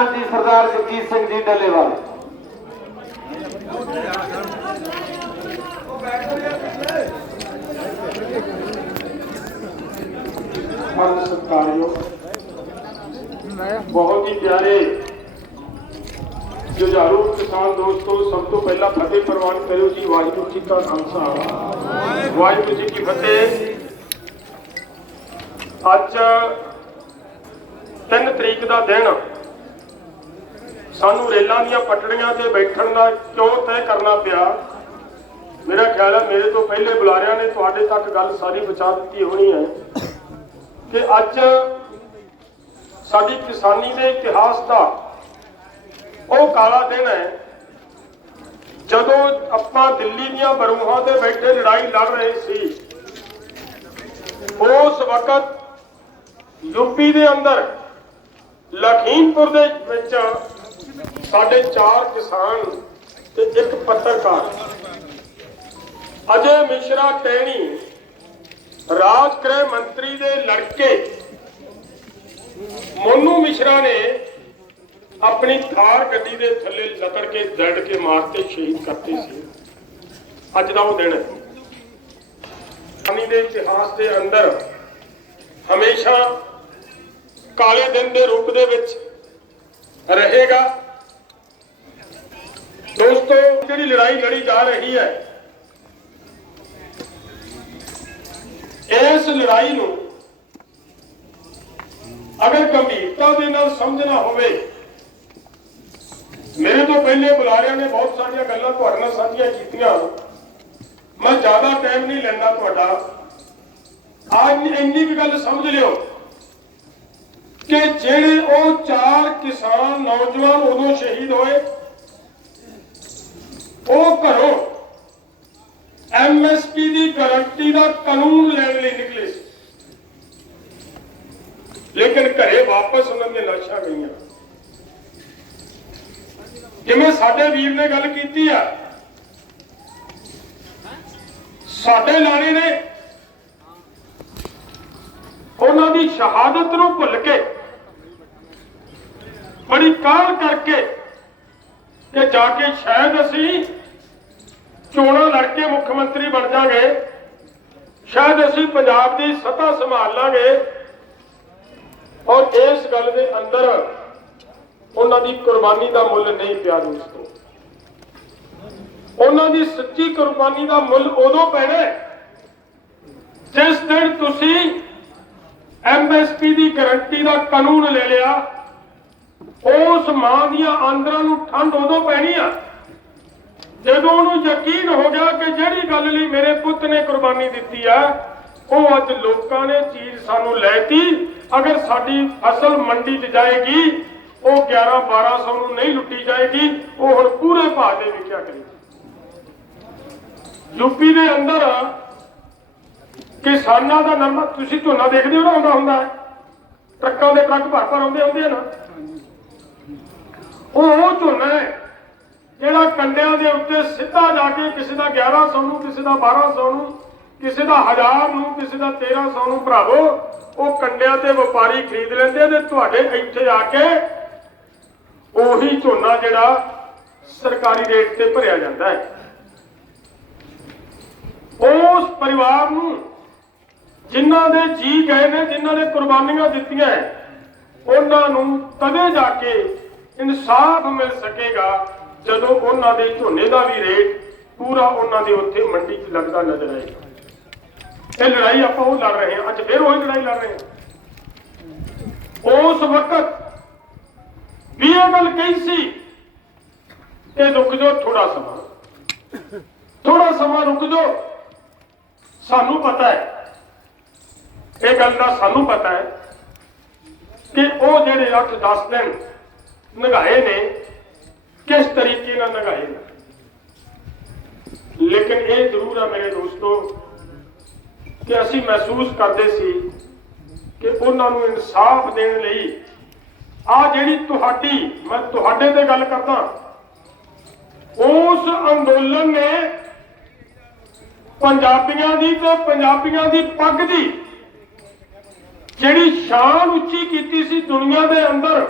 ਪ੍ਰਧਾਨ ਜੀ ਸਰਦਾਰ ਜਗਜੀਤ ਸਿੰਘ ਜੀ ਡੱਲੇਵਾਲ। ਮਨ ਸਤਕਾਰਯੋਗ, ਬਹੁਤ ਹੀ ਪਿਆਰੇ ਜੁਝਾਰੂ ਕਿਸਾਨ ਦੋਸਤੋ, ਸਭ ਤੋਂ ਪਹਿਲਾਂ ਫਤਿਹ ਪ੍ਰਵਾਨ ਕਰਿਓ ਜੀ, ਵਾਹਿਗੁਰੂ ਜੀ ਕਾ ਖਾਲਸਾ। ਵਾਹਿਗੁਰੂ ਜੀ ਕੀ ਫਤਿਹ। ਅੱਜ 3 ਤਰੀਕ ਦਾ ਦਿਨ ਸਾਨੂੰ ਰੇਲਾਂ ਦੀਆਂ ਪਟੜੀਆਂ ਤੇ ਬੈਠਣ ਦਾ ਕਿਉਂ ਤੈਅ ਕਰਨਾ ਪਿਆ? ਮੇਰਾ ਖਿਆਲ ਹੈ ਮੇਰੇ ਤੋਂ ਪਹਿਲੇ ਬੁਲਾਰਿਆਂ ਨੇ ਤੁਹਾਡੇ ਤੱਕ ਗੱਲ ਸਾਰੀ ਪਹੁੰਚਾ ਦਿੱਤੀ ਹੋਣੀ ਹੈ ਕਿ ਅੱਜ ਸਾਡੀ ਕਿਸਾਨੀ ਦੇ ਇਤਿਹਾਸ ਦਾ ਉਹ ਕਾਲਾ ਦਿਨ ਹੈ, ਜਦੋਂ ਆਪਾਂ ਦਿੱਲੀ ਦੀਆਂ ਬਰੂਹਾਂ ਤੇ ਬੈਠੇ ਲੜਾਈ ਲੜ ਰਹੇ ਸੀ। ਉਸ ਵਕਤ ਯੂਪੀ ਦੇ ਅੰਦਰ ਲਖੀਮਪੁਰ ਦੇ ਵਿੱਚ ਸਾਡੇ ਚਾਰ ਕਿਸਾਨ ਤੇ ਇੱਕ ਪੱਤਰਕਾਰ। ਅਜੇ ਮਿਸ਼ਰਾ ਟੈਣੀ ਰਾਜ ਗ੍ਰਹਿ ਮੰਤਰੀ ਦੇ ਲੜਕੇ। ਮੋਨੂ ਮਿਸ਼ਰਾ ਨੇ ਆਪਣੀ ਥਾਰ ਗੱਡੀ ਦੇ ਥੱਲੇ ਲਤੜ ਕੇ ਦੜ ਕੇ ਮਾਰ ਕੇ ਸ਼ਹੀਦ ਕਰਤੇ ਸੀ। ਅੱਜ ਦਾ ਉਹ ਦਿਨ ਹੈ। ਪਾਣੀ ਦੇ ਇਤਿਹਾਸ ਦੇ ਅੰਦਰ ਹਮੇਸ਼ਾ ਕਾਲੇ ਦਿਨ ਦੇ ਰੂਪ ਦੇ ਵਿੱਚ ਰਹੇਗਾ। ਦੋਸਤੋ, ਜਿਹੜੀ ਲੜਾਈ ਲੜੀ ਜਾ ਰਹੀ ਹੈ, ਇਸ ਲੜਾਈ ਨੂੰ ਅਗਰ ਗੰਭੀਰਤਾ ਦੇ ਨਾਲ ਸਮਝਣਾ ਹੋਵੇ, ਮੇਰੇ ਤੋਂ ਪਹਿਲੇ ਬੁਲਾਰਿਆਂ ਨੇ ਬਹੁਤ ਸਾਰੀਆਂ ਗੱਲਾਂ ਤੁਹਾਡੇ ਨਾਲ ਸਾਂਝੀਆਂ ਕੀਤੀਆਂ। ਮੈਂ ਜ਼ਿਆਦਾ ਟਾਈਮ ਨਹੀਂ ਲੈਂਦਾ ਤੁਹਾਡਾ। ਅੱਜ ਇੰਨੀ ਵੀ ਗੱਲ ਸਮਝ ਲਿਓ। ਕਿ ਜਿਹੜੇ ਉਹ ਚਾਰ ਕਿਸਾਨ ਨੌਜਵਾਨ ਉਦੋਂ ਸ਼ਹੀਦ ਹੋਏ, ਉਹ ਘਰੋਂ ਐਮਐਸਪੀ ਦੀ ਗਾਰੰਟੀ ਦਾ ਕਾਨੂੰਨ ਲੈਣ ਲਈ ਨਿਕਲੇ ਸੀ। ਲੇਕਿਨ ਘਰੇ ਵਾਪਸ ਉਹਨਾਂ ਦੀਆਂ ਲਾਸ਼ਾਂ ਗਈਆਂ। ਜਿਵੇਂ ਸਾਡੇ ਵੀਰ ਨੇ ਗੱਲ ਕੀਤੀ ਆ, ਸਾਡੇ ਲਾਣੇ ਨੇ ਉਹਨਾਂ ਦੀ ਸ਼ਹਾਦਤ ਨੂੰ ਭੁੱਲ ਕੇ ਬੜੀ ਕਾਹਲ ਕਰਕੇ ਕਿ ਜਾ ਕੇ ਸ਼ਾਇਦ ਅਸੀਂ ਚੋਣਾਂ ਲੜ ਕੇ ਮੁੱਖ ਮੰਤਰੀ ਬਣ ਜਾਗੇ। ਸ਼ਾਇਦ ਅਸੀਂ ਪੰਜਾਬ ਦੀ ਸੱਤਾ ਸੰਭਾਲ ਲਾਂਗੇ। ਔਰ ਇਸ ਗੱਲ ਦੇ ਅੰਦਰ ਉਹਨਾਂ ਦੀ ਕੁਰਬਾਨੀ ਦਾ ਮੁੱਲ ਨਹੀਂ ਪਿਆ ਦੋਸਤੋ। ਉਹਨਾਂ ਦੀ ਸੱਚੀ ਕੁਰਬਾਨੀ ਦਾ ਮੁੱਲ ਉਦੋਂ ਪੈਣਾ ਜਿਸ ਦਿਨ ਤੁਸੀਂ ਐਮਐਸਪੀ ਦੀ ਗਾਰੰਟੀ ਦਾ ਕਾਨੂੰਨ ਲੈ ਲਿਆ ਉਸ ਮਾਂ ਦੀਆਂ ਆਂਦਰਾਂ ਨੂੰ ਠੰਡ ਉਦੋਂ ਪੈਣੀ ਆ ਜਦੋਂ ਉਹਨੂੰ ਯਕੀਨ ਹੋ ਗਿਆ ਕਿ ਜਿਹੜੀ ਗੱਲ ਲਈ ਮੇਰੇ ਪੁੱਤ ਨੇ ਕੁਰਬਾਨੀ ਦਿੱਤੀ ਆ, ਉਹ ਅੱਜ ਲੋਕਾਂ ਨੇ ਚੀਜ਼ ਸਾਨੂੰ ਲੈਤੀ ਅਗਰ ਸਾਡੀ ਫਸਲ ਮੰਡੀ 'ਚ ਜਾਏਗੀ, ਉਹ 11 1200 ਨੂੰ ਨਹੀਂ ਲੁੱਟੀ ਜਾਏਗੀ, ਉਹ ਹੁਣ ਪੂਰੇ ਭਾਅ ਦੇ ਵਿਕਿਆ ਕਰੇਗੀ ਯੂਪੀ ਦੇ ਅੰਦਰ ਕਿਸਾਨਾਂ ਦਾ ਨੰਬਰ ਤੁਸੀਂ ਝੋਨਾ ਦੇਖਦੇ ਹੋ ਨਾ ਆਉਂਦਾ ਹੁੰਦਾ ਹੈ। ਟਰੱਕਾਂ ਦੇ ਟਰੱਕ ਭਰ ਭਰ ਆਉਂਦੇ ਹੁੰਦੇ ਆ ਨਾ। ਉਹ ਝੋਨਾ ਹੈ, ਜਿਹੜਾ ਕੰਡਿਆਂ ਦੇ ਉੱਤੇ ਸਿੱਧਾ ਜਾ ਕੇ ਕਿਸੇ ਦਾ 1100 ਨੂੰ, ਕਿਸੇ ਦਾ 1200 ਨੂੰ, ਕਿਸੇ ਦਾ 1000 ਨੂੰ, ਕਿਸੇ ਦਾ 1300 ਨੂੰ ਭਰਾਵੋ, ਉਹ ਕੰਡਿਆਂ ਤੇ ਵਪਾਰੀ ਖਰੀਦ ਲੈਂਦੇ ਤੇ ਤੁਹਾਡੇ ਇੱਥੇ ਆ ਕੇ ਉਹੀ ਝੋਨਾ ਜਿਹੜਾ ਸਰਕਾਰੀ ਰੇਟ ਤੇ ਭਰਿਆ ਜਾਂਦਾ ਹੈ। ਉਸ ਪਰਿਵਾਰ ਨੂੰ ਜਿਨ੍ਹਾਂ ਦੇ ਜੀ ਗਏ ਨੇ, ਜਿਨ੍ਹਾਂ ਨੇ ਕੁਰਬਾਨੀਆਂ ਦਿੱਤੀਆਂ ਉਹਨਾਂ ਨੂੰ ਤਦੇ ਜਾ ਕੇ ਇਨਸਾਫ ਮਿਲ ਸਕੇਗਾ ਜਦੋਂ ਉਹਨਾਂ ਦੇ ਝੋਨੇ ਦਾ ਵੀ ਰੇਟ ਪੂਰਾ ਉਹਨਾਂ ਦੇ ਉੱਥੇ ਮੰਡੀ 'ਚ ਲੱਗਦਾ ਨਜ਼ਰ ਆਏਗਾ। ਇਹ ਲੜਾਈ ਆਪਾਂ ਉਹ ਲੜ ਰਹੇ ਹਾਂ, ਅੱਜ ਫਿਰ ਉਹੀ ਲੜਾਈ ਲੜ ਰਹੇ ਹਾਂ। ਉਸ ਵਕਤ ਵੀ ਇਹ ਗੱਲ ਕਹੀ ਸੀ, ਇਹ ਰੁਕ ਜਾਓ ਥੋੜਾ ਸਮਾਂ। ਥੋੜਾ ਸਮਾਂ ਰੁਕ ਜਾਓ। ਸਾਨੂੰ ਪਤਾ ਹੈ, ਇਹ ਗੱਲ ਦਾ ਸਾਨੂੰ ਪਤਾ ਹੈ ਕਿ ਉਹ ਜਿਹੜੇ 8-10 ਦਿਨ ਨਗਾਏ ਨੇ। ਕਿਸ ਤਰੀਕੇ ਨਾਲ ਨਗਾਏ ਨੇ? ਲੇਕਿਨ ਇਹ ਜ਼ਰੂਰ ਹੈ ਮੇਰੇ ਦੋਸਤੋ, ਕਿ ਅਸੀਂ ਮਹਿਸੂਸ ਕਰਦੇ ਸੀ ਕਿ ਉਹਨਾਂ ਨੂੰ ਇਨਸਾਫ ਦੇਣ ਲਈ ਆ ਜਿਹੜੀ ਤੁਹਾਡੀ, ਮੈਂ ਤੁਹਾਡੇ ਤੇ ਗੱਲ ਕਰਦਾ, ਉਸ ਅੰਦੋਲਨ ਨੇ ਪੰਜਾਬੀਆਂ ਦੀ ਤੇ ਪੰਜਾਬੀਆਂ ਦੀ ਪੱਗ ਦੀ ਜਿਹੜੀ ਸ਼ਾਨ ਉੱਚੀ ਕੀਤੀ ਸੀ ਦੁਨੀਆ ਦੇ ਅੰਦਰ